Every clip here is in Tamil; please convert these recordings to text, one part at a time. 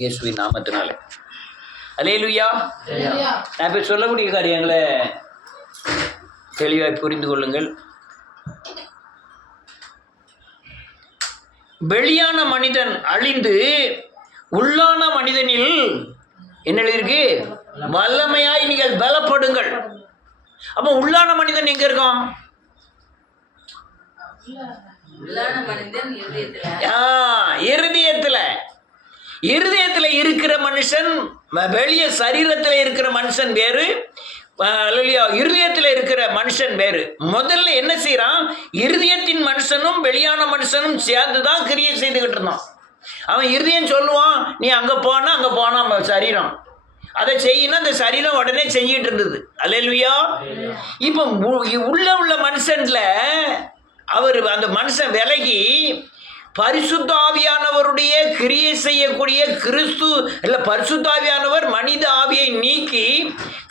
இயேசுவின் நாமத்தினால. அல்லேலூயா. நான் இப்போ சொல்லக்கூடிய காரியங்களை தெளிவாய் புரிந்து கொள்ளுங்கள். வெளியான மனிதன் அழிந்து உள்ளான மனிதனில் என்ன எழுதியிருக்கு? வல்லமையாய் நீங்கள் பலப்படுங்கள். அப்போ உள்ளான மனிதன் எங்க இருக்கும்? இருதயத்துல இருக்கிற மனுஷன், வெளிய சரீரத்துல இருக்கிற மனுஷன் வேறு, இருதயத்தில் இருக்கிற மனுஷன் வேறு. முதல்ல என்ன செய்யறான்? இருதயத்தின் மனுஷனும் வெளியான மனுஷனும் சேர்ந்துதான் கிரியை செய்துகிட்டு இருந்தான். அவன் இருதயம் சொல்லுவான், நீ அங்க போனா சரீரம் அதை செய்யணும், அந்த சரீரம் உடனே செஞ்சிட்டு இருந்தது. அல்லேலூயா. இப்ப உள்ள மனுஷன்ல அவர் அந்த மனுஷன் விலகி பரிசுத்த ஆவியானவருடைய கிரியை செய்யக்கூடிய கிறிஸ்து இல்ல, பரிசுத்த ஆவியானவர் மனித ஆவியை நீக்கி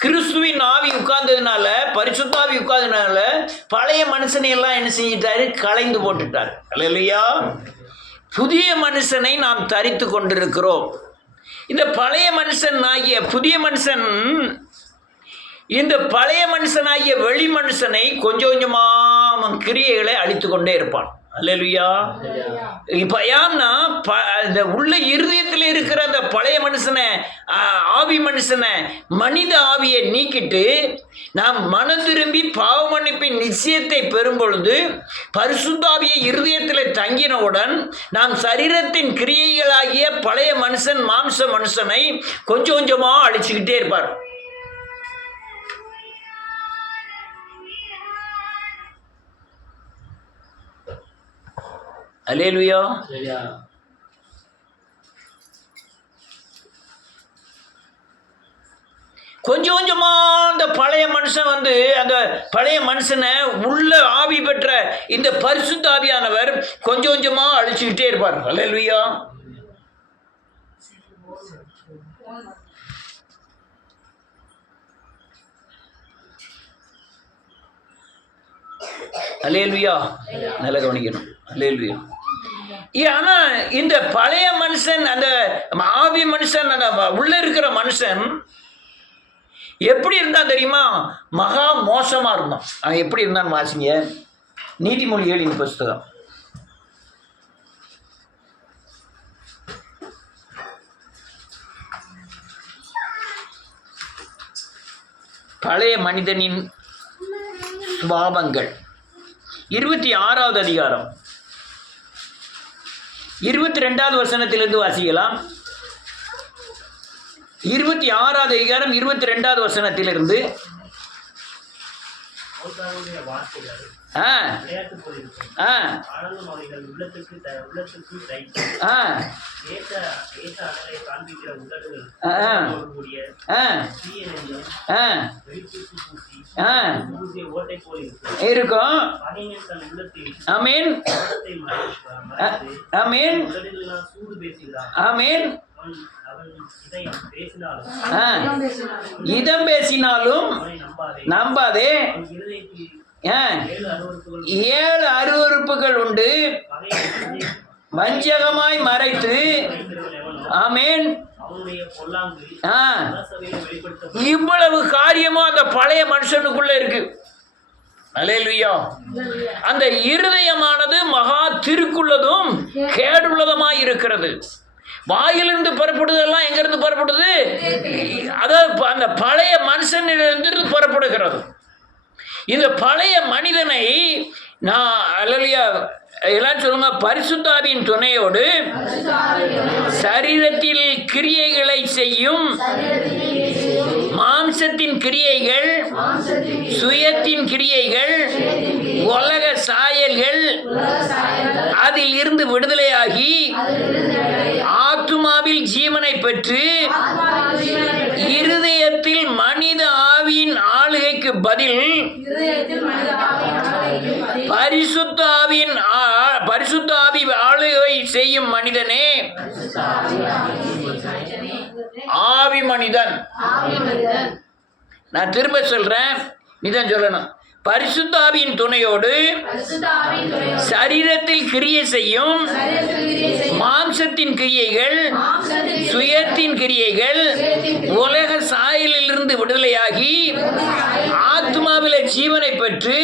கிறிஸ்துவின் ஆவி உட்கார்ந்ததுனால, பரிசுத்த ஆவி உட்கார்ந்ததுனால பழைய மனுஷனை எல்லாம் என்ன செஞ்சிட்டாரு? களைந்து போட்டுட்டார். அல்லேலூயா. புதிய மனுஷனை நாம் தரித்து கொண்டிருக்கிறோம். இந்த பழைய மனுஷன் ஆகிய புதிய மனுஷன், இந்த பழைய மனுஷனாகிய வெளி மனுஷனை கொஞ்சம் கொஞ்சமா கிரியைகளை அழித்து கொண்டே இருப்பான். அல்லேலூயா. இப்ப ஏன்னா இந்த உள்ள இருதயத்தில் இருக்கிற அந்த பழைய மனுஷனை, ஆவி மனுஷனை, மனித ஆவியை நீக்கிட்டு நாம் மனம் திரும்பி பாவ மன்னிப்பின் நிச்சயத்தை பெறும் பொழுது, பரிசுத்தாவியை இருதயத்தில் தங்கினவுடன் நாம் சரீரத்தின் கிரியைகளாகிய பழைய மனுஷன், மாம்ச மனுஷனை கொஞ்சம் கொஞ்சமா அழிச்சுக்கிட்டே இருப்பார். அல்லேலூயா. கொஞ்சம் கொஞ்சமா அந்த பழைய மனுஷன் அந்த பழைய மனுஷனை உள்ள ஆவி பெற்ற இந்த பரிசுத்த ஆவியானவர் கொஞ்சம் கொஞ்சமா அழிச்சுக்கிட்டே இருப்பார். அல்லேலூயா. அல்லேலூயா. நல்லா கவனிக்கணும். அல்லேலூயா. ஆனா இந்த பழைய மனுஷன், அந்த ஆவி மனுஷன், அந்த உள்ள இருக்கிற மனுஷன் எப்படி இருந்தான் தெரியுமா? மகா மோசமா இருந்தான். அவன் எப்படி இருந்தான்னு வாசிங்க, நீதிமொழிகளின் புஸ்தகம். பழைய மனிதனின் சுபாவங்கள் 26வது அதிகாரம் 22வது வசனத்திலிருந்து வாசிக்கலாம். 26வது அதிகாரம் 22வது வசனத்திலிருந்து. இருக்கும். ஆமென். ஆமென். ஆமென். இதம் பேசினாலும் நம்பாதே. 7 அருவருப்புகள் உண்டு, வஞ்சகமாய் மறைத்து. ஆமென். இவ்வளவு காரியமும் அந்த பழைய மனுஷனுக்குள்ள இருக்கு. அல்லேலூயா. அந்த இருதயமானது மகா திருக்குள்ளதும் கேடுள்ளதுமாய் இருக்கிறது. வாயிலிருந்து புறப்படுதெல்லாம் எங்கிருந்து புறப்படுது? அதாவது அந்த பழைய மனுஷனிலிருந்து புறப்படுகிறது. இந்த பழைய மனிதனை நான் அல்லேலூயா எல்லாம் சொல்லுங்க, பரிசுத்த ஆவியின் துணையோடு சரீரத்தில் கிரியைகளை செய்யும் மாம்சத்தின் கிரியைகள், சுயத்தின் கிரியைகள், உலக சாயல்கள், அதில் இருந்து விடுதலையாகி ஆத்துமாவில் ஜீவனை பெற்று இருதயத்தில் மனித ஆவியின் ஆளுகைக்கு பதில் பரிசுத்த ஆவி ஆளுகை செய்யும் மனிதனே ஆவி மனிதன். நான் திரும்ப சொல்றேன், நீதான் சொல்லணும். பரிசுத்த ஆவியின் துணையோடு சரீரத்தில் கிரியை செய்யும் மாம்சத்தின் கிரியைகள், சுய சரீரத்தின் கிரியைகள் உலக சாயலிலிருந்து விடுதலையாகி ஆத்மாவில ஜீவனை பெற்று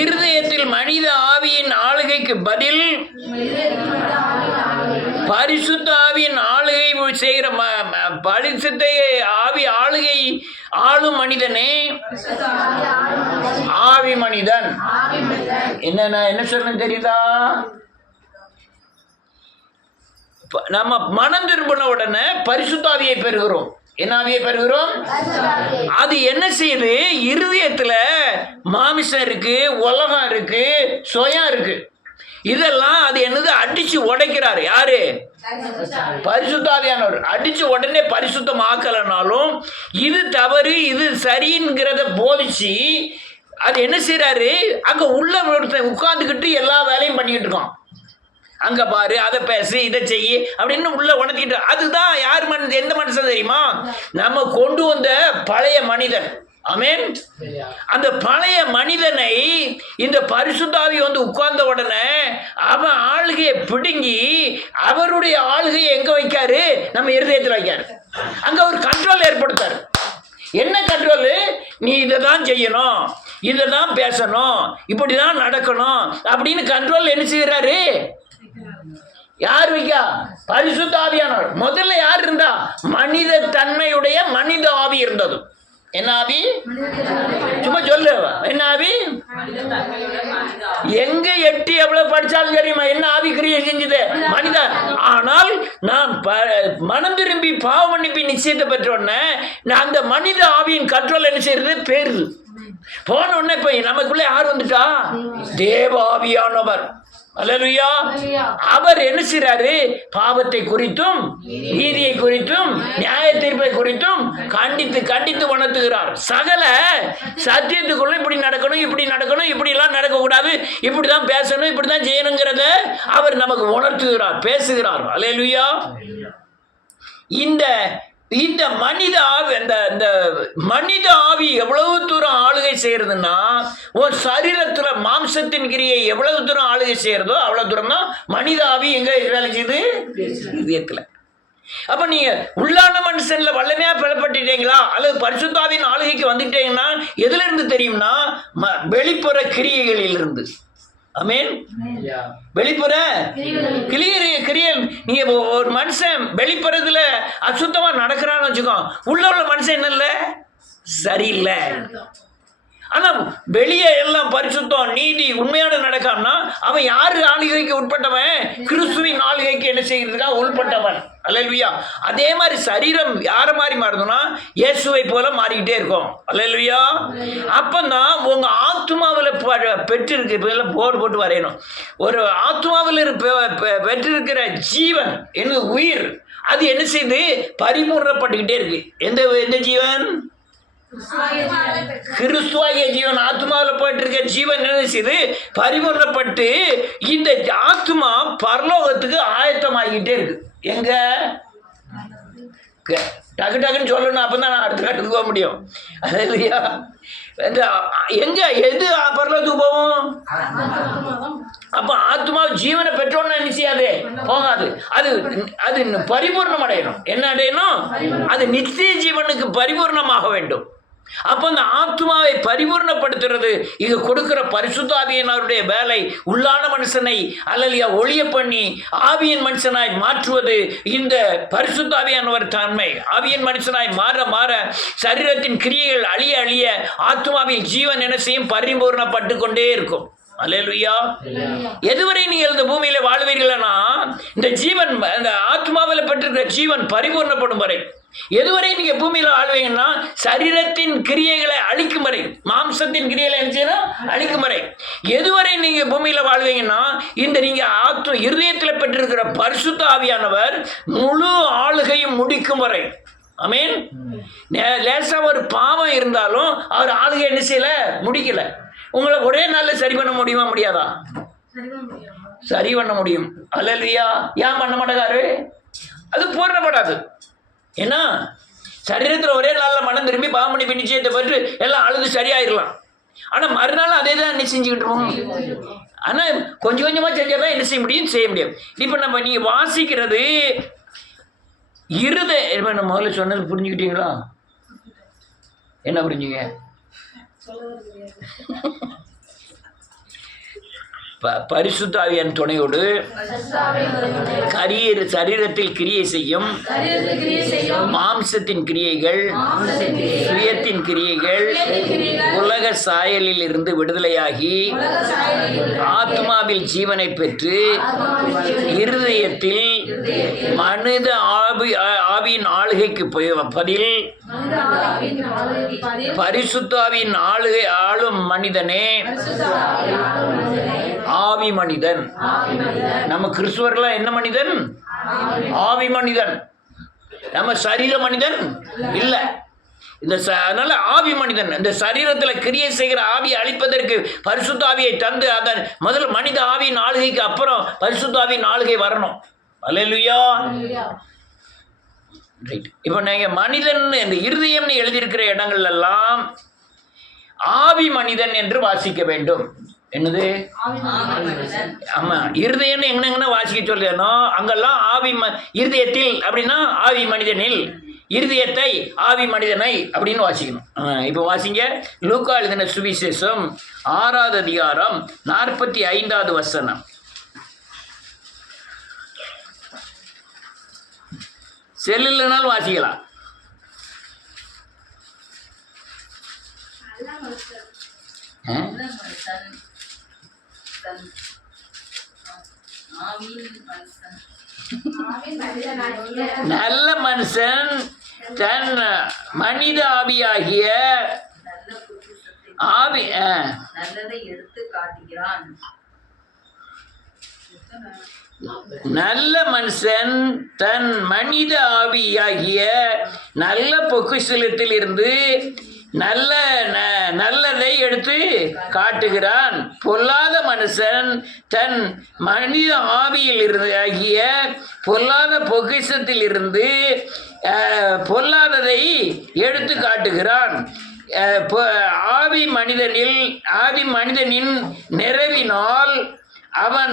இருதயத்தில் மனித ஆவியின் ஆளுகைக்கு பதில் பரிசுத்த ஆவியின் ஆளுகை செய்கிற பரிசுத்த ஆவி ஆளுகை ஆளும் மனிதனே ஆவி மனிதன். என்ன சொல்ல தெரியுதா? நம்ம மனம் திரும்பின உடனே பரிசுத்தாவியை பெறுகிறோம். என்ன ஆவியை பெறுகிறோம்? அது என்ன செய்யுது? இருதயத்துல மாமிசம் இருக்கு, உலகம் இருக்கு, சுயம் இருக்கு. இதெல்லாம் அது என்னது அடிச்சு உடைக்கிறாரு. யாரு? பரிசுத்தாவியானவர். அடிச்சு உடனே பரிசுத்தம் ஆக்கலனாலும் இது தவறு இது சரிங்கிறத போதிச்சு அது என்ன செய்யறாரு? அங்க உள்ள உட்கார்ந்துக்கிட்டு எல்லா வேலையும் பண்ணிக்கிட்டு இருக்கோம். அங்க பாரு, அதை பேசு, இதை செய்ய அப்படின்னு உள்ள உணர்த்திட்டு. அதுதான் யார் மனுஷன்? எந்த மனுஷன் தெரியுமா? நம்ம கொண்டு வந்த பழைய மனிதன். ஆமென். அந்த பழைய மனிதனை இந்த பரிசுத்தாவி வந்து உட்கார்ந்த உடனே அவன் ஆளுகையை பிடுங்கி அவருடைய ஆளுகையை எங்க வைக்காரு? நம்ம இருதயத்தில் வைக்காரு. அங்க ஒரு கண்ட்ரோல் ஏற்படுத்தாரு. என்ன கண்ட்ரோல்? நீ இதை தான் செய்யணும், இதை தான் பேசணும், இப்படிதான் நடக்கணும் அப்படின்னு கண்ட்ரோல் என்ன செய்யறாரு? யார் வைக்கா? பரிசுத்த ஆவியானவர். முதல்ல யார் இருந்தா? மனித தன்மையுடைய மனித ஆவி இருந்தது. என்ன ஆவி? சும்மா சொல்லு. என்ன ஆவி? எங்க எட்டி எவ்வளவு படிச்சாலும் தெரியுமா என்ன ஆவி கிரியை செஞ்சது? மனிதன். ஆனால் நான் மனம் திரும்பி பாவ மன்னிப்பு நிச்சயத்தை பெற்றோடனே அந்த மனித ஆவியின் கண்ட்ரோல் என்ன செய்யறது? பேரு போன உடனே இப்ப நமக்குள்ள யார் வந்துட்டா? தேவ ஆவியானவர். அல்லேலூயா. அவர் என்ன செய்றாரு? பாவத்தை குறித்தும் நீதியை குறித்தும் நியாய தீர்ப்பை குறித்தும் கண்டித்து உணர்த்துகிறார். சகல சத்தியத்துக்குள்ள இப்படி நடக்கணும், இப்படி நடக்கணும், இப்படி எல்லாம் நடக்கக்கூடாது, இப்படிதான் பேசணும், இப்படிதான் செய்யணுங்கிறத அவர் நமக்கு உணர்த்துகிறார், பேசுகிறார். அல்லேலூயா. இந்த மனித ஆவி, இந்த மனித ஆவி எவ்வளவு தூரம் ஆளுகை செய்யறதுன்னா, ஒரு சரீரத்துல மாம்சத்தின் கிரியை எவ்வளவு தூரம் ஆளுகை செய்யறதோ அவ்வளவு தூரம் தான் மனித ஆவி எங்க வேலை செய்யுது? இதயத்துல. அப்ப நீங்க உள்ளான மனுஷன்ல வல்லமையா பெறப்பட்டுட்டீங்களா அல்லது பரிசுத்தாவின் ஆளுகைக்கு வந்துட்டீங்கன்னா எதுல இருந்து தெரியும்னா வெளிப்புற கிரியைகளில் இருந்து. ஆமென். வெளிப்புற கிரியை. நீங்க ஒரு மனுஷன் வெளிப்புறத்துல அசுத்தமா நடக்கிறான்னு வச்சுக்கோ, உள்ள மனுஷன் என்ன இல்லை? சரியில்லை. ஆனா வெளியே எல்லாம் பரிசுத்தம் நீதி உண்மையான நடக்கான்னா அவன் யாரு ஆளுகைக்கு உட்பட்டவன்? கிறிஸ்துவின் ஆளுகைக்கு என்ன செய்யறதுக்கா உட்பட்டவன். அல்லேலூயா. அதே மாதிரி சரீரம் யார மாதிரி மாறுதுன்னா இயேசுவை போல மாறிக்கிட்டே இருக்கும். அல்லேலூயா. அப்பதான் உங்க ஆத்மாவில் பெற்றிருக்கு. இப்ப போர்டு போட்டு வரையணும். ஒரு ஆத்மாவில் பெற்றிருக்கிற ஜீவன் என்ன உயிர் அது என்ன செய்யுது? பரிபூர்ணப்பட்டுக்கிட்டே இருக்கு. எந்த ஜீவன்? கிறிஸ்துவாகிய ஜீவன் ஆத்மாவில் போயிட்டு இருக்க ஜீவன் என்ன செய்யுது? பரிபூர்ணப்பட்டு இந்த ஆத்மா பரலோகத்துக்கு ஆயத்தமாகிட்டே இருக்கு. எங்க? டக்கு டக்குன்னு சொல்லணும், அப்பதான் நான் அடுத்த கட்டுக்கு போக முடியும். இல்லையா? எங்க எது பரலோகத்துக்கு போவோம்? அப்ப ஆத்மா ஜீவனை பெற்றோன்னு நிச்சயாது போகாது. அது பரிபூர்ணம் அடையணும். என்ன அடையணும்? அது நித்திய ஜீவனுக்கு பரிபூர்ணமாக வேண்டும். அப்ப அந்த ஆத்மாவை பரிபூர்ணப்படுத்துறது இங்க கொடுக்கிற பரிசுத்த ஆவியினருடைய வேலை. உள்ளான மனுஷனை அல்லலியா ஒளிய பண்ணி ஆவியின் மனுஷனாய் மாற்றுவது இந்த பரிசுத்த ஆவியானவர் தன்மை. ஆவியின் மனுஷனாய் மாற சரீரத்தின் கிரியைகள் அழிய ஆத்மாவின் ஜீவன் என்ன செய்யும்? பரிபூர்ணப்பட்டு கொண்டே இருக்கும். அல்லேலூயா. எதுவரை நீங்கள் இந்த பூமியில வாழ்வீர்கள்னா இந்த ஜீவன், இந்த ஆத்மாவில் பெற்றிருக்கிற ஜீவன் பரிபூர்ணப்படும் வரை. எதுவரை நீங்க பூமியில ஆழ்வீங்கன்னா சரீரத்தின் கிரியைகளை அழிக்கும் வரை, மாம்சத்தின் கிரியைகளை அழிக்கும் வரை. எதுவரை நீங்க பூமியில வாழ்வீங்கன்னா இந்த நீங்க இருதயத்தில் பெற்றிருக்கிற பரிசுத்த ஆவியானவர் முழு ஆளுகையும் முடிக்கும் வரை. ஆமென். லேசா ஒரு பாவம் இருந்தாலும் அவர் ஆளுகை என்ன செய்யல? முடிக்கல. உங்களை ஒரே நாள்ல சரி பண்ண முடியுமா? முடியாதா? சரி பண்ண முடியும். அல்லேலூயா. ஏன் பண்ண மாட்டேங்காரு? அது பூர்ணப்படாது. ஏன்னா சரீரத்தில் ஒரே நாளில் மனம் திரும்பி பாவம் பண்ணி நிச்சயத்தை பெற்று எல்லாம் அழுது சரியாயிடலாம். ஆனால் மறுநாள் அதே தான் என்ன செஞ்சுக்கிட்டு இருக்கோம். ஆனால் கொஞ்சம் கொஞ்சமாக செஞ்சால் தான் என்ன செய்ய முடியும்? செய்ய முடியும். இப்போ நீ வாசிக்கிறது நான் முதல்ல சொன்னது புரிஞ்சுக்கிட்டீங்களா? என்ன புரிஞ்சுங்க? பரிசுத்த ஆவியின் துணையோடு சரீரத்தில் கிரியை செய்யும் மாம்சத்தின் கிரியைகள், சுயத்தின் கிரியைகள் உலக சாயலில் இருந்து விடுதலையாகி ஆத்மாவில் ஜீவனை பெற்று இருதயத்தில் மனித ஆவியின் ஆளுகைக்கு பதில் பரிசுத்தாவின் ஆளும் மனிதனே ஆவி மனிதன். நம்ம கிறிஸ்துவர்களா என்ன மனிதன்? ஆவி மனிதன். நம்ம சரீர மனிதன் இல்ல. அதனால ஆவி மனிதன். இந்த சரீரத்தில் கிரியை செய்கிற ஆவியை அழிப்பதற்கு பரிசுத்த ஆவியை தந்து அதன் முதல்ல மனித ஆவியின் ஆளுகைக்கு அப்புறம் பரிசுத்த ஆவியின் ஆளுகை வரணும். அல்லேலூயா. ரைட். இப்போ நீங்க மனிதன் இந்த இருதயம்னு எழுதியிருக்கிற இடங்கள் எல்லாம் ஆவி மனிதன் என்று வாசிக்க வேண்டும். என்னது? ஆமா, இருதயம்னு எங்கன்னா வாசிக்க சொல்றேனோ அங்கெல்லாம் ஆவி இருதயத்தில் அப்படின்னா ஆவி மனிதனில், இருதயத்தை ஆவி மனிதனை அப்படின்னு வாசிக்கணும். இப்போ வாசிங்க. லூக்கா எழுதின சுவிசேஷம் 6வது அதிகாரம் 45வது வசனம். செல்லுனாலும் வாசிக்கலாம். நல்ல மனுஷன் தன் மனித ஆவியாகிய ஆவி நல்லதை எடுத்து காட்டுகிறான். நல்ல மனுஷன் தன் மனித ஆவியாகிய நல்ல பொக்கிஷத்தில் இருந்து நல்லதை எடுத்து காட்டுகிறான். பொல்லாத மனுஷன் தன் மனித ஆவியில் ஆகிய பொல்லாத பொக்கிஷத்தில் இருந்து பொல்லாததை எடுத்து காட்டுகிறான். ஆவி மனிதனின் நிறைவினால் அவன்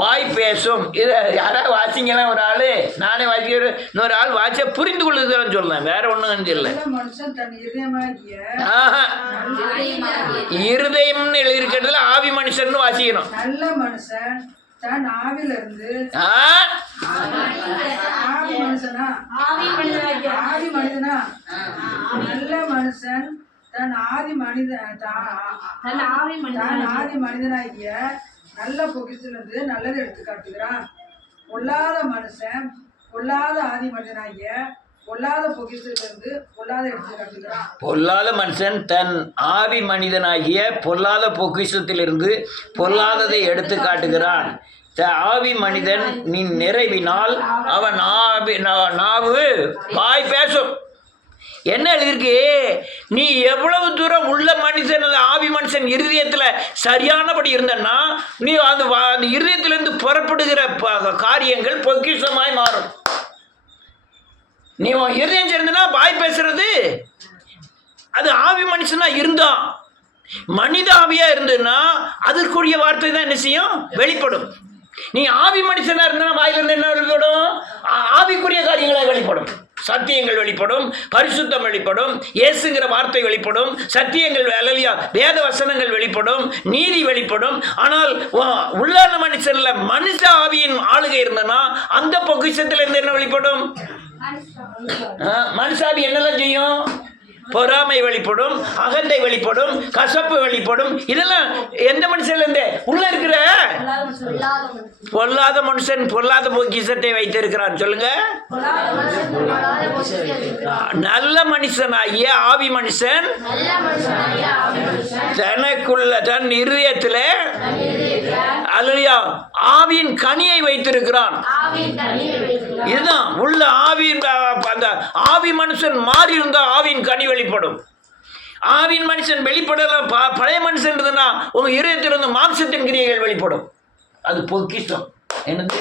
வாய் பேசும். இதை யாராவது வாசிங்கன்னா ஒரு ஆளு, நானே வாசிக்கிற இன்னொரு ஆள் வாசிய புரிந்து கொள்ளுதுன்னு சொல்றேன், வேற ஒண்ணும் இல்லை. இருதயம்னு எழுதியிருக்கிறதுல ஆவி மனுஷன் வாசிக்கணும். நல்ல மனுஷன் தன் ஆவிலிருந்து நல்ல மனுஷன் தன் ஆதி மனிதனாகிய நல்ல பொக்கிஷத்திலிருந்து நல்லதை எடுத்து காட்டுகிறான். பொல்லாத மனுஷன் பொல்லாத ஆதி மனிதனாகிய பொல்லாத பொக்கிஷத்திலிருந்து பொல்லாத எடுத்து காட்டுகிறான். பொல்லாத மனுஷன் தன் ஆவி மனிதனாகிய பொல்லாத பொக்கிஷத்திலிருந்து பொல்லாததை எடுத்து காட்டுகிறான். ஆவி மனிதன் நீ நிறைவினால் அவன் நாவு வாய் பேசும். என்ன எழுதிருக்கு? நீ எவ்வளவு தூரம் உள்ள மனுஷன் ஆவி மனுஷன் இருதயத்தில் சரியானபடி இருந்தன்னா நீ அந்த இருதயத்திலிருந்து புறப்படுகிற காரியங்கள் பொக்கிஷமாய் மாறும். நீ இருதயம் சேர்ந்தனா வாய் பேசுறது அது ஆவி மனுஷனா இருந்தா, மனித ஆவியா இருந்ததுன்னா அதற்குரிய வார்த்தை தான் என்ன செய்யும்? வெளிப்படும். நீ ஆவி மனுஷனா இருந்தா வாயிலிருந்து என்ன வெளிப்படும்? ஆவிக்குரிய காரியங்களாக வெளிப்படும். சத்தியங்கள் வெளிப்படும், பரிசுத்தம் வெளிப்படும், இயேசுங்கிற வார்த்தை வெளிப்படும், சத்தியங்கள் வேத வசனங்கள் வெளிப்படும், நீதி வெளிப்படும். ஆனால் உள்ளான மனுஷன்ல மனுஷ ஆவியின் ஆளுகை இருந்தனா அந்த பொக்கிஷத்துல இருந்து என்ன வெளிப்படும்? மனுஷாவி என்னெல்லாம் செய்யும்? பொறாமை வெளிப்படும், அகந்தை வெளிப்படும், கசப்பு வெளிப்படும். இதெல்லாம் எந்த மனுஷன்ல இருந்து உள்ள இருக்கிற பொல்லாத மனுஷன் பொல்லாத பொக்கிஷத்தை வைத்திருக்கிறான். சொல்லுங்க. நல்ல மனுஷனாகிய ஆவி மனுஷன் தனக்குள்ள தன் இருதயத்துல அல்லையா ஆவியின் கனியை வைத்திருக்கிறான். இதுதான் உள்ள ஆவியின் அந்த ஆவி மனுஷன் மாறி இருந்தா ஆவியின் கனி வெளிப்படும். ஆவின் மனுஷன் வெளிப்படல பழைய மனுஷன் இருந்ததுன்னா உங்க இருதயத்திலிருந்து மாம்சத்தின் கிரியைகள் வெளிப்படும். அது பொக்கிஷம். என்னது?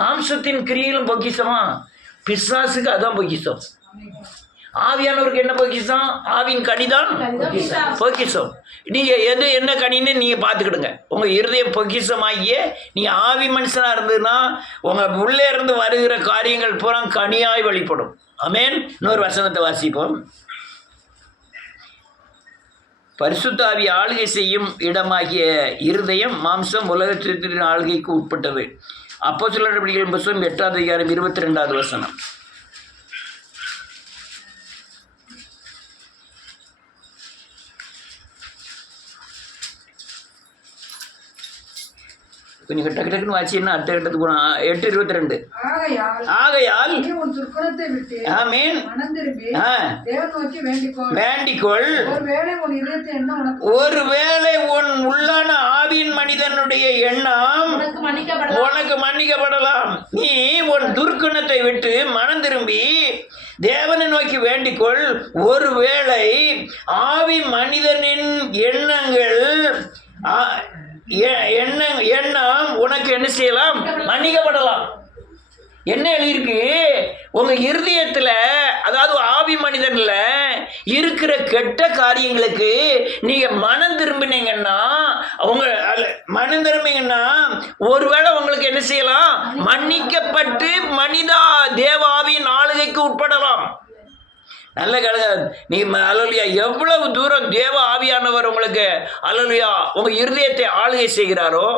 மாம்சத்தின் கிரியைகளும் பொக்கிஷமா? பிசாசுக்கு அதான் பொக்கிஷம். ஆவியானவருக்கு என்ன பொக்கிஷம்? ஆவியின் கனிதான் பொக்கிஷம். நீங்கள் என்ன கனின்னு நீங்கள் பார்த்துக்கிடுங்க. உங்கள் இருதயம் பொக்கிஷமாகிய நீங்கள் ஆவி மனுஷனாக இருந்ததுன்னா உங்கள் உள்ளே இருந்து வருகிற காரியங்கள் பூரா கனியாய் வெளிப்படும். ஆமென். இன்னொரு வசனத்தை வாசிப்போம். பரிசுத்த ஆவி ஆளுகை செய்யும் இடமாகிய இருதயம் மாம்சம் உலகத்தின் ஆளுகைக்கு உட்பட்டது. அப்போஸ்தலர் நடவடிக்கைகள் புத்தகம் 8ஆம் அதிகாரம் 22வது வசனம். கொஞ்சம் டக்கு டக்குன்னு வாட்சின்னா அடுத்த கட்டத்துக்கு போனோம். 8:22. ஆகையால் ஆமென் வேண்டிக்கொள். ஒருவேளை உன் உள்ளான ஆவியின் மனிதனுடைய எண்ணம் உனக்கு மன்னிக்கப்படலாம். நீ உன் துர்க்குணத்தை விட்டு மனம் திரும்பி தேவனை நோக்கி வேண்டிக்கொள். ஒருவேளை ஆவி மனிதனின் எண்ணங்கள் எண்ணம் உனக்கு என்ன செய்யலாம்? மன்னிக்கப்படலாம். என்ன எழுதியிருக்கு? உங்க இருதயத்துல, அதாவது ஆவி மனிதன்ல இருக்கிற கெட்ட காரியங்களுக்கு நீங்க மனம் திரும்பினீங்கன்னா, ஒருவேளை உங்களுக்கு என்ன செய்யலாம்? மன்னிக்கப்பட்டு மனிதா தேவாவியின் ஆளுகைக்கு உட்படலாம். நல்ல கழக நீ அல்லேலூயா. எவ்வளவு தூரம் தேவ ஆவியானவர் உங்களுக்கு அல்லேலூயா உங்க இருதயத்தை ஆளுகை செய்கிறாரோ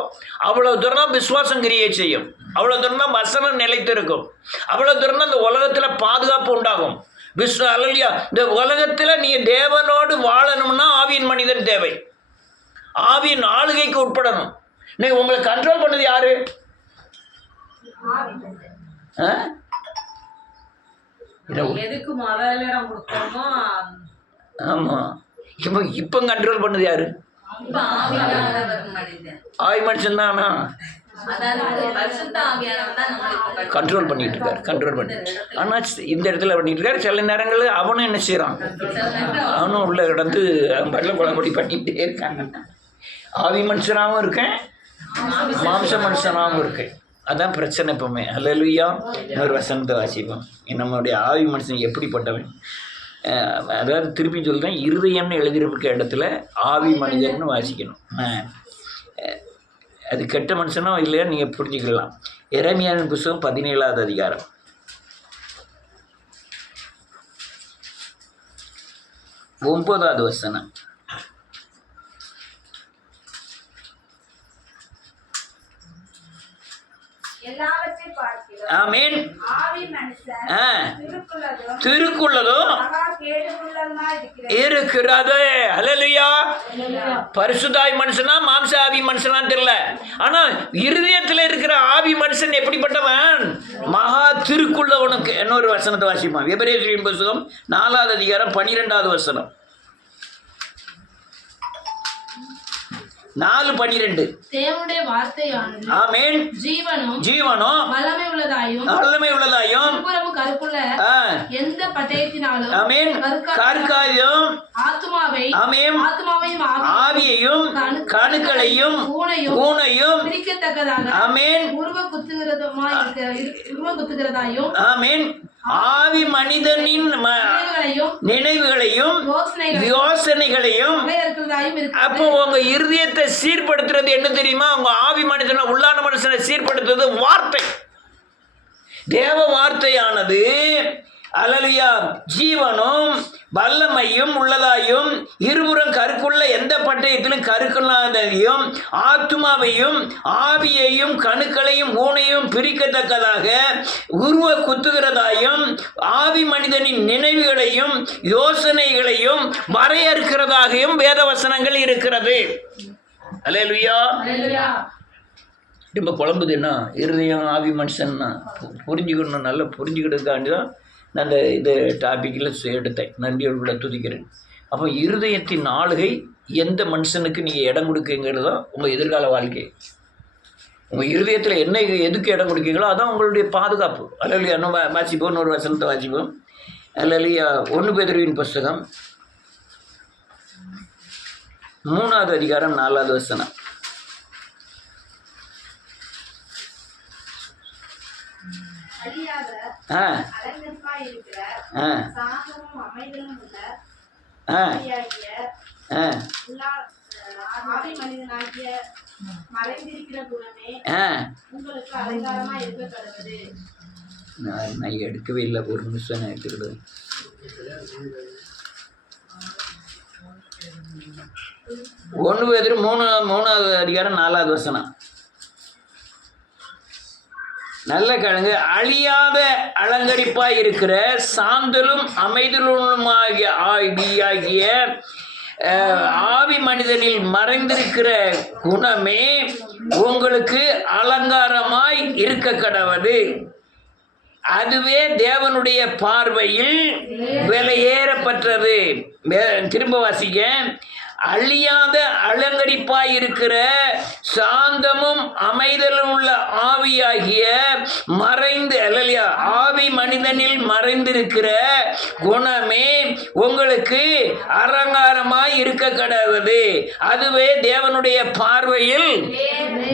அவ்வளவு தூரம் தான் விசுவாசம் கிரியை செய்யும். அவ்வளவு தூரம் தான் வசனம் நிலைத்திருக்கும். அவ்வளவு தூரம் தான் இந்த உலகத்துல பாதுகாப்பு உண்டாகும். அல்லேலூயா. இந்த உலகத்துல நீ தேவனோடு வாழணும்னா ஆவியின் மனிதன் தேவை. ஆவியின் ஆளுகைக்கு உட்படணும். நீ உங்களை கண்ட்ரோல் பண்ணது யாரு? ஆமா. இப்போ கண்ட்ரோல் பண்ணது யாரு? ஆவி மனுஷன் தானா கண்ட்ரோல் பண்ணிட்டு இருக்காரு. கண்ட்ரோல் பண்ணி ஆனால் இந்த இடத்துல பண்ணிட்டு இருக்காரு. சில நேரங்களில் அவனும் என்ன செய்யறான்? அவனும் உள்ள கிடந்து பட்டில் குழம்படி பண்ணிட்டே இருக்காங்க. ஆவி மனுஷனாகவும் இருக்கேன், மாம்ச மனுஷனாகவும் இருக்கேன். அதான் பிரச்சனை எப்பவுமே. அல்லேலூயா. இன்னொரு வசனத்தை வாசிப்போம். நம்மளுடைய ஆவி மனுஷன் எப்படிப்பட்டவன்? அதாவது திருப்பி சொல்கிறேன், இருதயம்னு எழுதியிருக்க இடத்துல ஆவி மனிதன்னு வாசிக்கணும். அது கெட்ட மனுஷனோ இல்லையா நீங்கள் புரிஞ்சுக்கலாம். எரேமியாவின் புத்தகம் 17ஆவது அதிகாரம் 9வது வசனம். ஆமென். திருக்குள்ளதும் இருக்கிறது. அல்லேலூயா. பரிசுத்தாவி மனுஷனா மாம்ச ஆவி மனுஷனா தெரியல. ஆனா இருதயத்தில் இருக்கிற ஆவி மனுஷன் எப்படிப்பட்டவன்? மகா திருக்குள்ளவனுக்கு. இன்னொரு வசனத்தை வாசிப்பான். எபிரேயரின் புத்தகம் 4ஆவது அதிகாரம் 12வது வசனம். 4:12. தேவனுடைய வார்த்தையானது ஆமென் ஜீவனும் வல்லமை உள்ளதாயும் இருபுறமும் கருப்புள்ள எந்த பட்டயத்தினாலும் ஆமென் கற்காயும் ஆத்துமாவையும் ஆவியையும் கணுக்களையும் ஊனையும் பிரிக்கத்தக்கதாக ஆமென் உருவ குத்துகிறதாயும் ஆமென் ஆவி மனிதனின் நினைவுகளையும் யோசனைகளையும். அப்போ உங்க இருதயத்தை சீர்படுத்துறது என்ன தெரியுமா? உங்க ஆவி மனுஷனை, உள்ளான மனுஷனை சீர்படுத்துறது வார்த்தை. தேவ வார்த்தையானது அல்லேலூயா ஜீவனும் வல்லமையும் உள்ளதாயும் இருபுறம் கருக்குள்ள எந்த பட்டயத்திலும் கருக்குள்ளாதையும் ஆத்துமாவையும் ஆவியையும் கணுக்களையும் ஊனையும் பிரிக்கத்தக்கதாக உருவ குத்துகிறதாயும் ஆவி மனிதனின் நினைவுகளையும் யோசனைகளையும் வரையறுக்கிறதாகவும் வேதவசனங்கள் இருக்கிறது. அல்லேலூயா. ரொம்ப குழம்புதுன்னா இருதயம் ஆவி மனுஷன்னா புரிஞ்சுக்கணும். நல்லா புரிஞ்சுக்கிட்டதுக்காண்டி தான் நான் அந்த இது டாப்பிக்கில் எடுத்தேன். நன்றியோடு கூட துதிக்கிறேன். அப்போ இருதயத்தின் ஆளுகை எந்த மனுஷனுக்கு நீங்கள் இடம் கொடுக்குங்கிறது தான் உங்கள் எதிர்கால வாழ்க்கை. உங்கள் இருதயத்தில் என்ன எதுக்கு இடம் கொடுக்கீங்களோ அதான் உங்களுடைய பாதுகாப்பு. அல்லேலூயா. இன்னும் வாசிப்போம். இன்னொரு வசனத்தை வாசிப்போம். அல்லேலூயா. 1 பேதுருவின் புத்தகம் 3ஆவது அதிகாரம் 4வது வசனம். அழியாத ஆ அலங்கரிப்பாய் இருக்கிற ஆ சாந்தமும் அமைதலும் உள்ள ஆ ஆவியாகிய ஆ ஆவி மனிதனாகிய மறைந்திருக்கிற குணமே ஆ உங்களுக்கு அலங்காரமா இருக்க கடவுது. நான் எடுக்கவே இல்லை, ஒரு நிமிஷம் நான் எடுத்துக்கிடுவேன். 1 பேதுரு 3வது அதிகாரம் 4வது வசனம். நல்ல கிழங்கு அழியாத அலங்கரிப்பாய் இருக்கிற சாந்தலும் அமைதலுமாகிய ஆவி மனிதனில் மறைந்திருக்கிற குணமே உங்களுக்கு அலங்காரமாய் இருக்க கடவது. அதுவே தேவனுடைய பார்வையில் விலையேறப்பட்டது. திரும்ப வாசிக்க. அழியாத அலங்கரிப்பாய் இருக்கிற சாந்தமும் அமைதலும் உள்ள ஆவியாகிய ஆவி மனிதனில் மறைந்திருக்கிற குணமே உங்களுக்கு அலங்காரமாய் இருக்க கடவுது. அதுவே தேவனுடைய பார்வையில்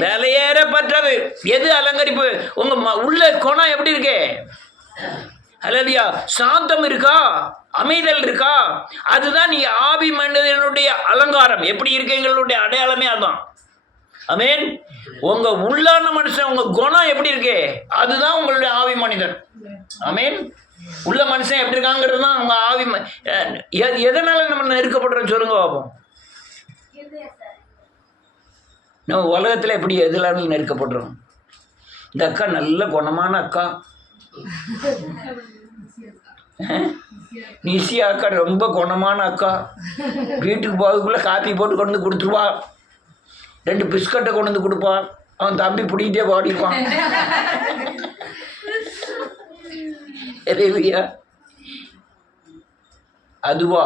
விலையேறப்பட்டது. எது அலங்கரிப்பு? உங்க உள்ள குணம் எப்படி இருக்கு? அல்லேலூயா. சாந்தம் இருக்கா? அமைதல் இருக்கா? அதுதான் நீ ஆவி மனிதனுடைய அலங்காரம். எப்படி இருக்கு? எங்களுடைய அடையாளமே அதான். ஆமென். உங்க உள்ளான மனுஷன், உங்க குணம் எப்படி இருக்கு? அதுதான் உங்களுடைய ஆவி மனிதன். ஆமென். உள்ள மனுஷன் எப்படி இருக்காங்கிறது தான் உங்க ஆவி. எதனால நம்ம நெருக்கப்படுறோம் சொல்லுங்க பாப்போம். நம்ம உலகத்துல எப்படி எதுனாலும் நெருக்கப்படுறோம்? இந்த அக்கா நல்ல குணமான அக்கா, நிசி அக்கா ரொம்ப குணமான அக்கா, வீட்டுக்கு போகிறதுக்குள்ளே காப்பி போட்டு கொண்டு வந்து கொடுத்துருவா, 2 பிஸ்கட்டை கொண்டு வந்து கொடுப்பான், அவன் தம்பி பிடிக்கிட்டே பாடிப்பான். இல்லையா? அதுவா?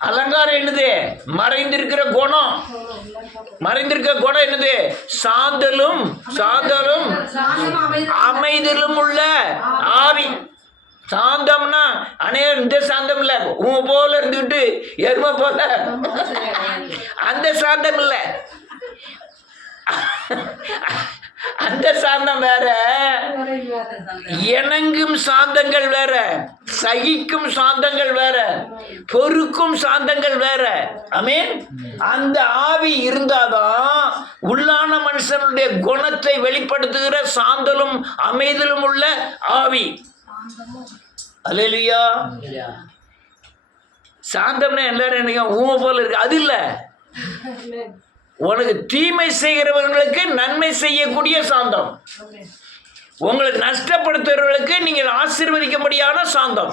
அலங்காரம் என்னது? மறைந்திருக்கிற குணம். மறைந்திருக்கிற குணம் என்னது? சாந்தலும் அமைதலும் உள்ள ஆவி. சாந்தம்னா இந்த சாந்தம் இல்ல, உன் போல இருந்துட்டு எருமை போல அந்த சாந்தம் இல்ல. அந்த சாந்தம் வேற, இணங்கும் சாந்தங்கள் வேற, சகிக்கும் சாந்தங்கள் வேற, பொறுக்கும் சாந்தங்கள் வேற. ஆமென். அந்த ஆவி இருந்தாதான் உள்ளான மனுஷனுடைய குணத்தை வெளிப்படுத்துகிற சாந்தலும் அமைதலும் உள்ள ஆவி. அல்லேலூயா. சாந்தம்னா எல்லாரும் எனக்கு ஊமை போல இருக்கு, அது இல்ல. உனக்கு தீமை செய்கிறவர்களுக்கு நன்மை செய்யக்கூடிய சாந்தம், உங்களை நஷ்டப்படுத்துறவர்களுக்கு நீங்கள் ஆசீர்வதிக்கும்படியான சாந்தம்,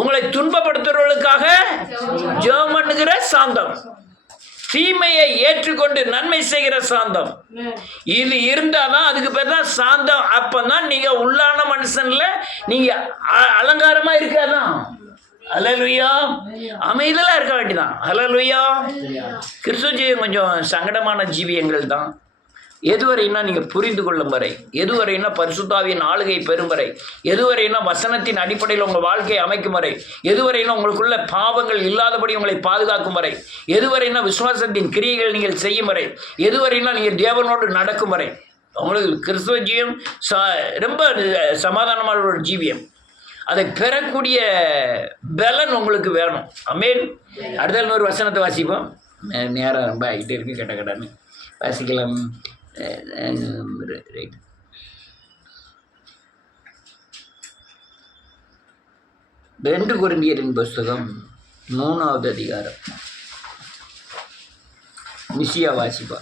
உங்களை துன்பப்படுத்துறவர்களுக்காக ஜெபம் பண்ணுகிற சாந்தம், தீமையை ஏற்றுக்கொண்டு நன்மை செய்கிற சாந்தம். இது இருந்தாதான் அதுக்கு பேர் தான் சாந்தம். அப்பதான் நீங்க உள்ளான மனுஷன்ல நீங்க அலங்காரமா இருக்காதான். அல்லேலூயா. அமைதலா இருக்க வேண்டியதான். அல்லேலூயா. கிறிஸ்துவ ஜீவியம் கொஞ்சம் சங்கடமான ஜீவியங்கள் தான். எதுவரைன்னா நீங்கள் புரிந்து கொள்ளும் வரை, எதுவரைன்னா பரிசுத்தாவியின் ஆளுகை பெறும் வரை, எதுவரைன்னா வசனத்தின் அடிப்படையில் உங்கள் வாழ்க்கையை அமைக்கும் வரை, எதுவரைன்னா உங்களுக்குள்ள பாவங்கள் இல்லாதபடி உங்களை பாதுகாக்கும் வரை, எதுவரைன்னா விசுவாசத்தின் கிரியைகள் நீங்கள் செய்யும் வரை, எதுவரைன்னா நீங்கள் தேவனோடு நடக்கும் வரை, உங்களுக்கு கிறிஸ்துவ ஜீவியம் ரொம்ப சமாதானமான ஒரு ஜீவியம். அதை பெறக்கூடிய பலன் உங்களுக்கு வேணும். ஆமென். அடுத்த ஒரு வசனத்தை வாசிப்போம். நேரம் ரொம்ப ஆகிட்டே இருக்கு, கட்டன்னு வாசிக்கலாம். ரைட். ரெண்டு கொரிந்தியரின் புஸ்தகம் 3வது அதிகாரம். நிசியா வாசிப்பா.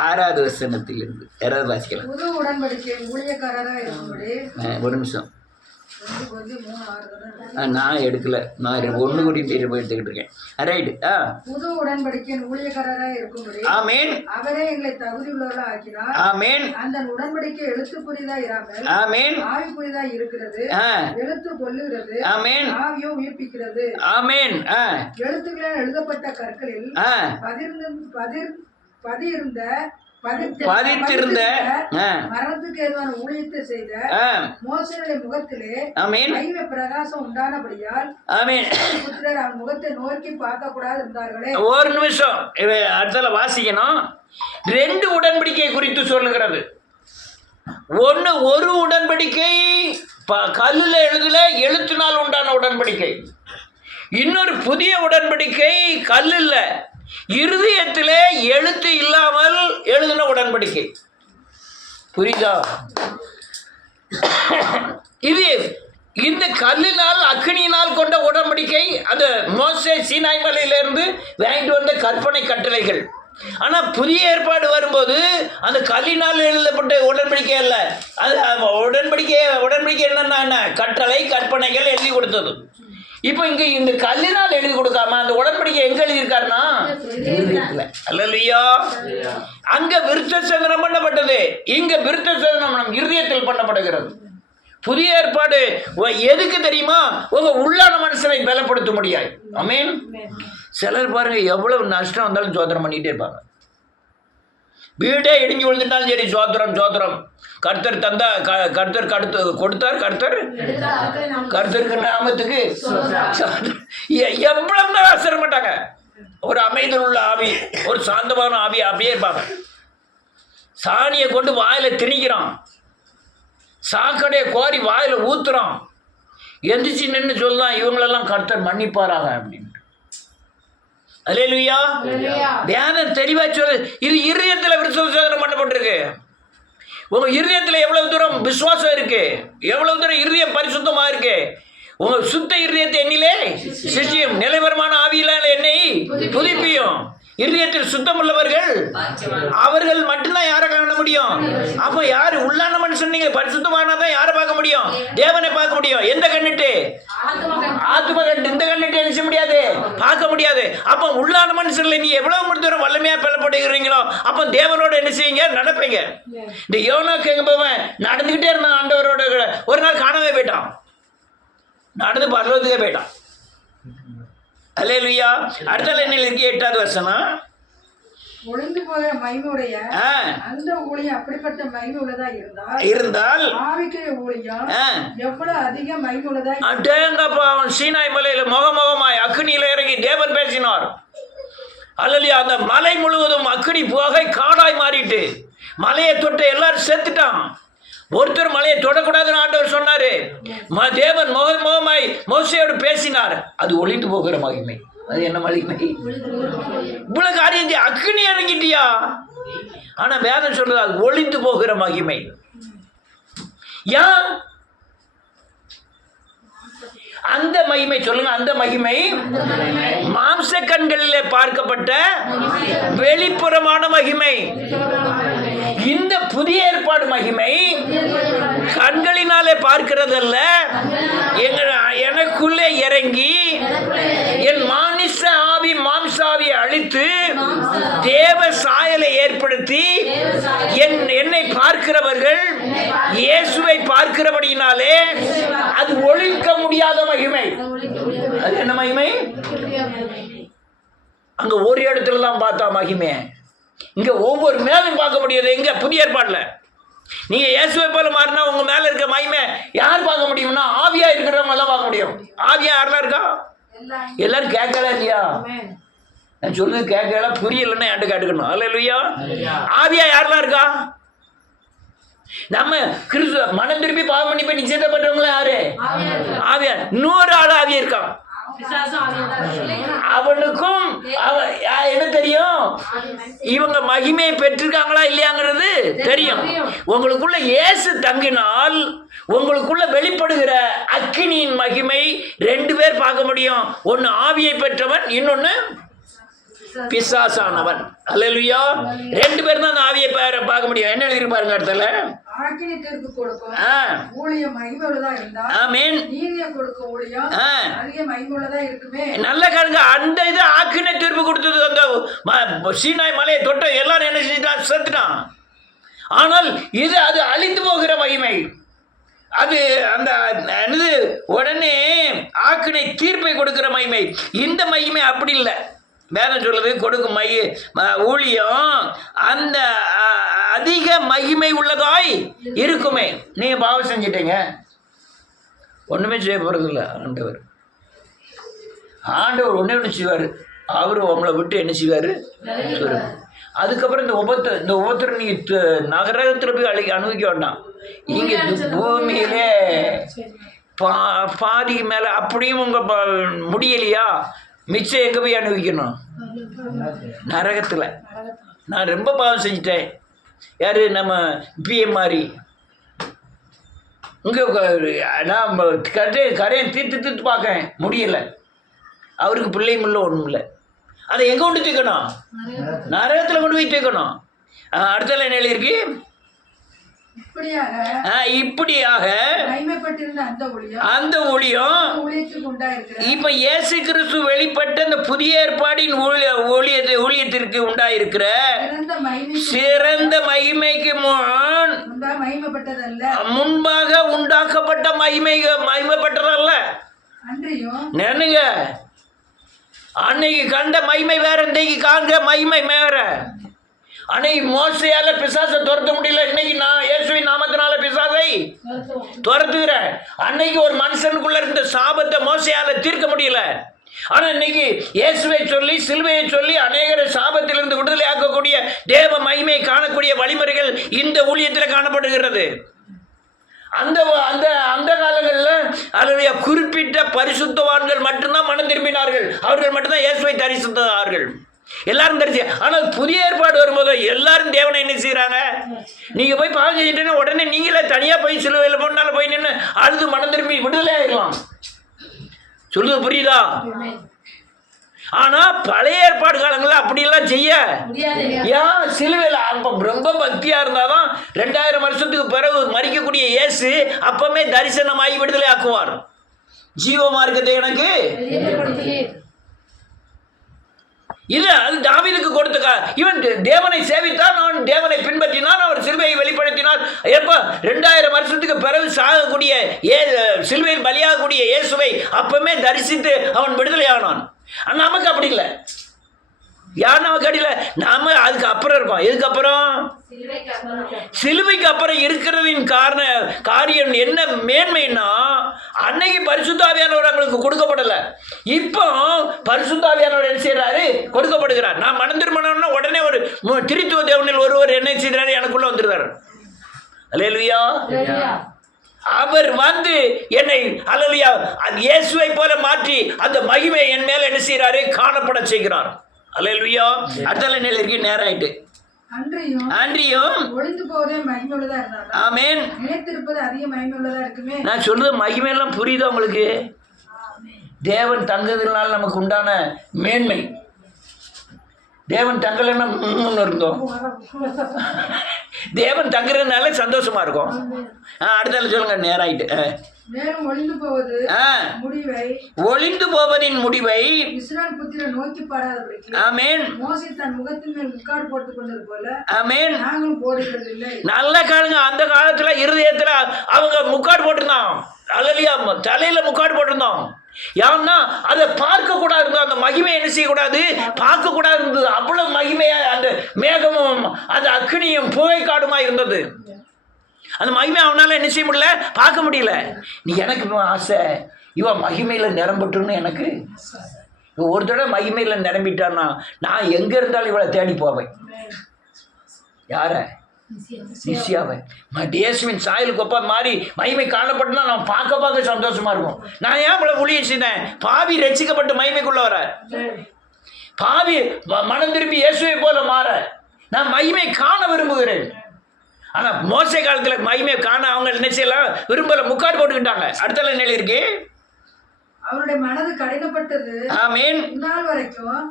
6வது வசனத்திலிருந்து யாராவது வாசிக்கலாம். புது உடன்படிக்கை ஊழியக்காரராக இருக்கும்படி. ஒரு நிமிஷம், நான் எடுக்கல, நான் 1 கொரிந்தியர் எடுத்துக்கிட்டு இருக்கேன். ரைட். புது உடன்படிக்கையின் ஊழியக்காரராக இருக்கும்படி. ஆமென். அவரே எங்களை தகுதியுள்ளவர்களா ஆக்கினார். ஆமென். அந்த உடன்படிக்கை எழுத்துக்குரியதா இராமல். ஆமென். ஆவிக்குரியதா இருக்கிறது. எழுத்து கொல்லுகிறது. ஆமென். ஆவியோ உயிர்ப்பிக்கிறது. ஆமென். எழுத்துக்களால் எழுதப்பட்ட கற்களில் பதியிருந்த பதித்திருந்த மரணத்துக்கு ஏதுவான ஊழியத்தை செய்த மோசேயுடைய முகத்திலே ஆமென் மகிமை பிரகாசம் உண்டானபடியால் ஆமென் புத்திரர் அவன் முகத்தை நோக்கி பார்க்க கூடாது இருந்தார்களே. ஒரு நிமிஷம் அடுத்தல வாசிக்கணும். 2 உடன்படிக்கை குறித்து சொல்லுகிறது. ஒன்று, ஒரு உடன்படிக்கை கல்லுல எழுத்தினால் உண்டான உடன்படிக்கை. இன்னொரு புதிய உடன்படிக்கை கல்லுல இருதயத்திலே எழுத்து இல்லாமல் எழுதின உடன்படிக்கை. புரியுதா? இது இந்த கல்லினால் அக்கினியினால் கொண்ட உடன்படிக்கை. அது மோசே சீனாய் மலையிலிருந்து வாங்கிட்டு வந்த கற்பனை கட்டளைகள். ஆனா புதிய ஏற்பாடு வரும்போது அந்த கல்லினால் எழுதப்பட்ட உடன்படிக்கை அல்ல. அது உடன்படிக்கை என்னன்னா கட்டளை கற்பனைகள் எழுதி கொடுத்தது. இப்போ இங்க இந்த கல்லினால் எழுதி கொடுக்காம அந்த உடன்படிக்கை எங்க எழுதியிருக்காருன்னா அல்லையா, அங்க விருத்த சேதனம் பண்ணப்பட்டது, இங்க விருத்த சேதனம் நம் இருதயத்தில் பண்ணப்படுகிறது. புதிய ஏற்பாடு எதுக்கு தெரியுமா? உங்க உள்ளான மனுஷனை பலப்படுத்த முடியாது. ஆமென். சிலர் பாருங்க, எவ்வளவு நஷ்டம் வந்தாலும் சோதனம் பண்ணிட்டே இருப்பாங்க. வீடே இடிஞ்சு விழுந்துட்டாலும் சரி, சோத்திரம். கர்த்தர் தந்தா, கர்த்தர் கொடுத்தார், கர்த்தருக்கு நாமத்துக்கு எவ்வளவு தான் அசர மாட்டாங்க. ஒரு அமைதல் உள்ள ஆவி, ஒரு சாந்தமான ஆவி அப்படியே இருப்பாங்க. சாணியை கொண்டு வாயில திணிக்கிறான், சாக்கடையை கோரி வாயில ஊத்துறான். எந்திரிச்சு நின்று சொல்லலாம், இவங்களெல்லாம் கர்த்தர் மன்னிப்பாராக அப்படின்னு. அல்லேலூயா. தியானம் தெளிவா சொல்லு. இது இருதயத்துல விசுவாசம் பண்ணப்பட்டிருக்கு. உங்க இருதயத்துல எவ்வளவு தூரம் விசுவாசம் இருக்கு, எவ்வளவு தூரம் இருதயம் பரிசுத்தமா இருக்கு. உங்க சுத்த இருதயத்தை எண்ணிலே சிஷ்யம் நிலைவரமான ஆவியில என்னை புதுப்பியும். இருதயத்தில் சுத்தம் உள்ளவர்கள் அவர்கள் மட்டும்தான் யாரை காண முடியும். அப்ப யாரு உள்ளான மனுஷன்? நீங்க பரிசுத்தமானதான் யாரை பார்க்க முடியும்? தேவனை பார்க்க முடியும். எந்த கண்ணிட்டு? ஆத்ம கண்டு. இந்த கண்ணிட்டு என்ன செய்ய முடியாது, பார்க்க முடியாது. அப்ப உள்ளான மனுஷன்ல நீ எவ்வளவு தூரம் வல்லமையா பெறப்படுகிறீங்களோ அப்ப தேவனோட என்ன செய்வீங்க, நடப்பீங்க. இந்த யோனா கேட்கும்போவன் நடந்துகிட்டே இருந்தான் ஆண்டவரோட. ஒரு நாள் காணவே போயிட்டான், நடந்து பரலோகத்துக்கே போயிட்டான். அல்லேலூயா. அடுத்த என்ன இருக்கு? 8வது வசனம். ஒளிந்து போகிற மகிமையுடைய அந்த ஊழியம் அப்படிப்பட்ட மகிமை உள்ளதா இருந்தால் ஆவிக்குரிய ஊழியம் எவ்வளவு அதிக மகிமை உள்ளதா. அடேங்கப்பா, அவன் சீனாய் மலையில முகமாய் அக்னியில இறங்கி தேவன் பேசினார். அல்லேலூயா. அந்த மலை முழுவதும் அக்னி புகை காடாய் மாறிட்டு மலையை தொட்டு எல்லாரும் செத்துட்டான். ஒருத்தர் மலையை தொடக்கூடாதுன்னு ஆண்டவர் சொன்னாரு. தேவன் முகமாய் மோசேயோடு பேசினார். அது ஒளிந்து போகிற மகிமை. அது என்ன மகிமை? இவ்வளவு காரியம் அக்னி இறங்கிட்டியா? ஆனா வேதம் சொல்றது அது ஒளிந்து போகிற மகிமை. ஏன் அந்த மகிமை சொல்லுங்க? அந்த மகிமை மாம்ச கண்களிலே பார்க்கப்பட்ட வெளிப்புறமான மகிமை. இந்த புதிய ஏற்பாடு மகிமை கண்களினாலே பார்க்கிறதல்ல, எனக்குள்ளே இறங்கி என் மாம்சாவியை அழித்து தேவ சாயலை ஏற்படுத்தி என்னை பார்க்கிறவர்கள் இயேசுவை பார்க்கிறபடியினாலே அது ஒழிக்க முடியாத மகிமை. அது என்ன மகிமை? அங்க ஒரு இடத்துல தான் பார்த்தா மகிமை, இங்க ஒவ்வொரு மேலும் பார்க்க முடியாது. எங்க? புதிய ஏற்பாடுல. நீங்க இயேசுவை போல மாறினா உங்க மேல இருக்க மகிமை யார் பார்க்க முடியும்னா ஆவியா இருக்கிறவங்க தான் பார்க்க முடியும். ஆவியா யாரெல்லாம் இருக்கா? எல்லாரும் கேட்கல இல்லையா? நான் சொல்றது கேட்கல, புரியலன்னா என்கிட்ட கேட்டுக்கணும். அல்லேலூயா. ஆவியா யாரெல்லாம் இருக்கா? நம்ம கிறிஸ்துவ மனம் திருப்பி பாவம் பண்ணி போய் நிச்சயப்பட்டவங்களா யாரு? ஆவியா. 100 ஆள் ஆவியா இருக்கான். அவனுக்கும் என்ன தெரியும்? இவங்க மகிமையை பெற்றிருக்காங்களா இல்லையாங்கிறது தெரியும். உங்களுக்குள்ள இயேசு தங்கினால் உங்களுக்குள்ள வெளிப்படுகிற அக்கினியின் மகிமை 2 பேர் பார்க்க முடியும். ஒன்னு ஆவியை பெற்றவன், இன்னொன்னு பிசாசானவன். அல்லேலூயா. 2 பேர் தான் அந்த ஆவியை பார்க்க முடியும். என்ன எழுதி பாருங்க இடத்துல? ஆக்கினை தீர்ப்பு கொடுக்கும் ஊழியம் மகிமை உள்ளதா இருந்தா ஆமென். நீதியை கொடுக்கும் ஊழியம் அதிக மகிமை உள்ளதா இருக்குமே. நல்ல காரணங்க. அந்த இது ஆக்கினை தீர்ப்பு கொடுத்தது அந்த சீனாய் மலையை தொட்ட எல்லாரும் என்ன செஞ்சுட்டான்? செத்துட்டான். ஆனால் இது அது அழிந்து போகிற மகிமை. அது அந்த உடனே ஆக்கினை தீர்ப்பை கொடுக்கிற மகிமை. இந்த மகிமை அப்படி இல்லை. வேதம் சொல்லுது கொடுக்கும் ஊழியம் அந்த அதிக மகிமை உள்ளதாய் இருக்குமே. நீங்க பாவம் செஞ்சிட்டீங்க, ஒண்ணுமே செய்ய போறது இல்லை. ஆண்டவர் ஒண்ணு செய்வார், அவரு உங்களை விட்டு என்ன செய்வாரு. அதுக்கப்புறம் இந்த உபத்திரம் நீங்க நகரத்துல போய் அனுபவிக்க வேண்டாம். இங்க பூமியிலே பாதிக்கு மேல அப்படியும் உங்க முடியலையா, மிச்சம் எங்க போய் அனுபவிக்கணும்? நரகத்துல. நான் ரொம்ப பாவம் செஞ்சிட்டேன். யாரு? நம்ம பிஎம் மாதிரி இங்கே நான் கரையை தீர்த்து பார்க்கேன், முடியலை. அவருக்கு பிள்ளையும் இல்லை, ஒன்றும் இல்லை. அதை எங்கே கொண்டு தூக்கணும்? நரகத்தில் கொண்டு போய் தூக்கணும். அடுத்த லைன் எழுதியிருக்கு, இப்படியாக அந்த ஊழியம் இப்ப இயேசு கிறிஸ்து வெளிப்பட்ட இந்த புதிய ஏற்பாடின் ஊழியத்திற்கு உண்டாயிருக்கிற சிறந்த மகிமைக்கு முன்பாக உண்டாக்கப்பட்ட மகிமைப்பட்டதல்ல. நினைங்க, அன்னைக்கு கண்ட மகிமை வேற, இன்றைக்கு காண்கிற மகிமை வேற. அன்னைக்கு மோசையால பிசாசை துரத்த முடியல, இன்னைக்கு நான் இயேசுவின் நாமத்தினால பிசாசை துரத்துகிறேன். அன்னைக்கு ஒரு மனுஷனுக்குள்ள இருந்த சாபத்தை மோசையால தீர்க்க முடியல. ஆனா இன்னைக்கு இயேசுவை சொல்லி சிலுவையை சொல்லி அநேகரை சாபத்திலிருந்து விடுதலை ஆக்கக்கூடிய தேவ மகிமையை காணக்கூடிய வழிமுறைகள் இந்த ஊழியத்தில் காணப்படுகிறது. அந்த அந்த அந்த காலங்களில் அதனுடைய குறிப்பிட்ட பரிசுத்தவான்கள் மட்டும்தான் மனம் திரும்பினார்கள். அவர்கள் மட்டும்தான் இயேசுவை தரிசித்தார்கள். எல்லாரும் தரிசி. ஆனால் புதிய ஏற்பாடு வரும்போது எல்லாரும் தேவனை என்ன செய்யறாங்க? நீங்க போய் பாவம் செஞ்சுட்டேன்னா உடனே நீங்களே தனியா போய் சிலுவையில் போனால போய் நின்று அழுது மனம் திரும்பி விடுதலை ஆயிடலாம். சொல்லுது புரியுதா? ஆனா பழைய ஏற்பாடு காலங்களில் அப்படியெல்லாம் செய்ய ஏன்? சிலுவையில் ரொம்ப பக்தியா இருந்தாதான் 2000 வருஷத்துக்கு பிறகு மரிக்கக்கூடிய இயேசு அப்பமே தரிசனமாகி விடுதலை ஆக்குவார். ஜீவ மார்க்கத்தை எனக்கு இது அது தாவீதுக்கு கொடுத்த. இவன் தேவனை சேவித்தார், நான் தேவனை பின்பற்றினான், அவர் சிலுவையை வெளிப்படுத்தினார். எப்ப 2000 வருஷத்துக்கு பிறகு சாகக்கூடிய சிலுவையில் பலியாகக்கூடிய இயேசுவை அப்பமே தரிசித்து அவன் விடுதலை ஆனான். நமக்கு அப்படி இல்லை. யார் நமக்கு அடியில? நாம அதுக்கு அப்புறம் இருக்கோம். எதுக்கப்புறம்? சிலுவைக்கு அப்புறம் இருக்கிறதின் காரியம் என்ன மேன்மைன்னா, அன்னைக்கு பரிசுத்தாவியானவர் அவங்களுக்கு கொடுக்கப்படல. இப்போ பரிசுத்தாவியானவர் என்ன செய்யறாரு? கொடுக்கப்படுகிறார். நான் மனம் திரும்பினோம்னா உடனே ஒரு திரித்துவ தேவனில் ஒருவர் என்ன செய்யறாரு? எனக்குள்ள வந்துடுறாரு. அல்லேலூயா. அவர் வந்து என்னை அல்லேலூயா இயேசுவை போல மாற்றி அந்த மகிமை என் மேல என்ன செய்யறாரு? காணப்பட செய்கிறார். அல்லேலூயா. அடுத்த நிலையில இருக்கு, நேரம் ஆயிட்டு. அன்றியும் ஒளிந்து போவதே மகிமையுள்ளதா இருந்தாலும் ஆமென், நிலைத்திருப்பது அதிக மகிமையுள்ளதா இருக்குமே. நான் சொல்றது மகிமை எல்லாம் புரியுதா உங்களுக்கு? தேவன் தங்குதனால நமக்கு உண்டான மேன்மை. தேவன் தங்கலைன்னா இருந்தோம். தேவன் தங்குறதுனால சந்தோஷமா இருக்கும். அடுத்த சொல்லுங்க, நேரம் ஆயிட்டு. ஒளிந்து போவதின் முடிவை நோக்கி பாராதபடிக்கு ஆமென் மோசே தன் முகத்தின் மேல் முக்காடு போட்டுக் கொண்டது போல ஆமென் நாங்களும் போடுகிறதில்லை. நல்ல காலங்க, அந்த காலத்துல இருதயத்துல அவங்க முக்காடு போட்டிருந்தான். அல்லேலூயா. தலையில முக்காடு போட்டிருந்தோம். ஏன்னா அதை பார்க்க கூடாது இருந்தது. அந்த மகிமை என்ன செய்யக்கூடாது? பார்க்க கூடாது இருந்தது. அவ்வளவு மகிமையா அந்த மேகமும் அந்த அக்னியும் புகை காடுமா இருந்தது. அந்த மகிமை அவனால என்ன செய்ய முடியல? பார்க்க முடியல. நீ எனக்கு ஆசை இவன் மகிமையில நிரம்பட்டுன்னு எனக்கு ஒரு தடவை மகிமையில நிரம்பிட்டான்னா நான் எங்க இருந்தாலும் இவளை தேடி போவேன். யார? நிச்சயாவை இயேசுவின் சாயலுக்கு ஒப்ப மாறி மகிமை காணப்பட்டுனா நான் பார்க்க சந்தோஷமா இருக்கும். நான் ஏன் இவ்வளவு ஊழியம் செய்தேன்? பாவி ரட்சிக்கப்பட்டு மகிமைக்குள்ள வர, பாவி மனம் திரும்பி இயேசுவை போல மாற நான் மகிமை காண விரும்புகிறேன். ஆனா மோசே காலத்துல மகிமை காண அவங்க என்ன செய்யலாம்? விரும்பல, முக்காடு போட்டுக்கிட்டாங்க. அடுத்த நிலை இருக்கு, அவருடைய மனது கடினப்பட்டது. ஆமென். நாள் வரைக்கும்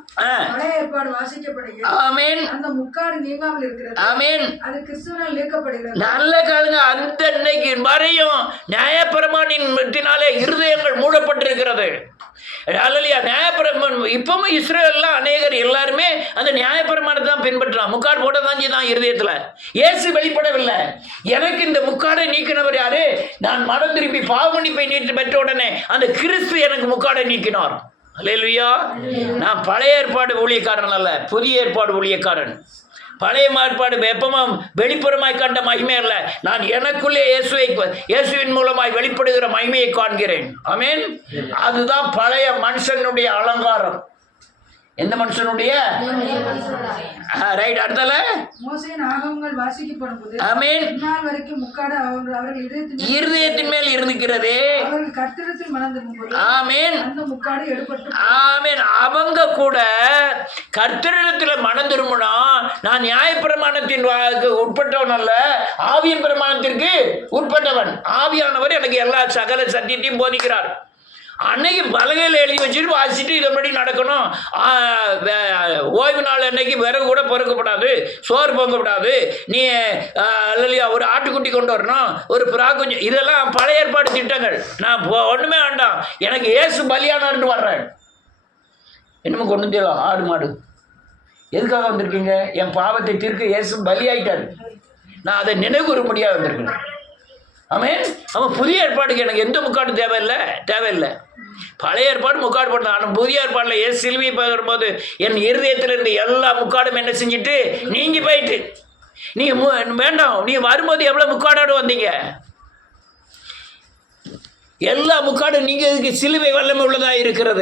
பழைய ஏற்பாடு வாசிக்கப்படுகிறது. ஆமென். அந்த முக்காடு நீங்காமல் இருக்கிறது. ஆமென். அது கிறிஸ்துவினால் நீக்கப்படுகிறது. நல்ல காலங்க, அந்த இன்னைக்கு வரையும் நியாயப்பிரமாணத்தினாலே இருதயங்கள் மூடப்பட்டிருக்கிறது. அல்லேலூயா. நியாயப்பிரமாணம் இப்பவும் இஸ்ரவேல்ல அநேகர் எல்லாருமே அந்த நியாயப்பிரமாணத்தை தான் பின்பற்றலாம். முக்காடு போட தான் செய்தான் இருதயத்துல. இயேசு வெளிப்படவில்லை. எனக்கு இந்த முக்காடை நீக்கினவர் யாரு? நான் மனம் திரும்பி பாவமன்னிப்பை நீட்டு பெற்ற உடனே அந்த கிறிஸ்து எனக்கு முக்காடை நீக்கினார். அல்லேலூயா. நான் பழைய ஏற்பாடு ஊழியக்காரன் அல்ல, புதிய ஏற்பாடு ஊழியக்காரன். பழைய ஏற்பாடு வெப்பமும் வெளிப்புறமாய் கண்ட மகிமை அல்ல, நான் எனக்குள்ளே இயேசுவின் மூலமாய் வெளிப்படுகிற மகிமையை காண்கிறேன். ஆமென். அதுதான் பழைய மனுஷனுடைய அலங்காரம். எந்த மனுஷனுடைய? ரைட். அடுத்தால மோசேயின் ஆகமங்கள் வாசிக்கப்படும் போது ஆமென் இந்நாள் வரைக்கும் முக்காடு அவர்கள் இருதயத்தின் மேல் இருந்துக்கிறதே. அவர்கள் கர்த்தரிடத்தில் மனந்திருக்கும்போது ஆமென் அந்த முக்காடு எடுபட்டு ஆமென். அவங்க கூட கர்த்தரிடத்தில் மனம் திரும்பணும். நான் நியாயப்பிரமாணத்தின் உட்பட்டவன் அல்ல, ஆவியின் பிரமாணத்திற்கு உட்பட்டவன். ஆவியானவர் எனக்கு எல்லா சகல சத்தியத்தையும் போதிக்கிறார். அன்னைக்கு பலகையில் எழுதி வச்சுட்டு வாசிட்டு இதன்படி நடக்கணும். ஓய்வு நாள் அன்னைக்கு விறகு கூட பொறுக்கப்படாது, சோறு பொங்கப்படாது, நீ இல்லையா ஒரு ஆட்டுக்குட்டி கொண்டு வரணும், ஒரு புறா குஞ்சு, இதெல்லாம் பழைய ஏற்பாடு திட்டங்கள். நான் ஒன்றுமே வேண்டாம், எனக்கு இயேசு பலியானார்னு வர்றேன். என்னமோ கொண்டு தெரியலாம். ஆடு மாடு எதுக்காக வந்திருக்கீங்க? என் பாவத்தை தீர்க்க இயேசு பலியாயிட்டார். நான் அதை நினைவுகூறும்படியாக வந்திருக்கேன். ஆமென். அவன் புதிய ஏற்பாடுக்கு எனக்கு எந்த முக்காடு தேவையில்லை. பழைய ஏற்பாடு முக்காடு பண்ண. ஆனால் புதிய ஏற்பாடில் ஏசு சிலுவையை பார்க்கும்போது என் இருதயத்தில் இருந்த எல்லா முக்காடும் என்ன செஞ்சுட்டு நீங்கி போயிட்டு, நீங்கள் வேண்டாம், நீ வரும்போது எவ்வளோ முக்காடோடு வந்தீங்க? எல்லா முக்காடும் நீங்கள் சிலுவை வல்லமை உள்ளதாக இருக்கிறது.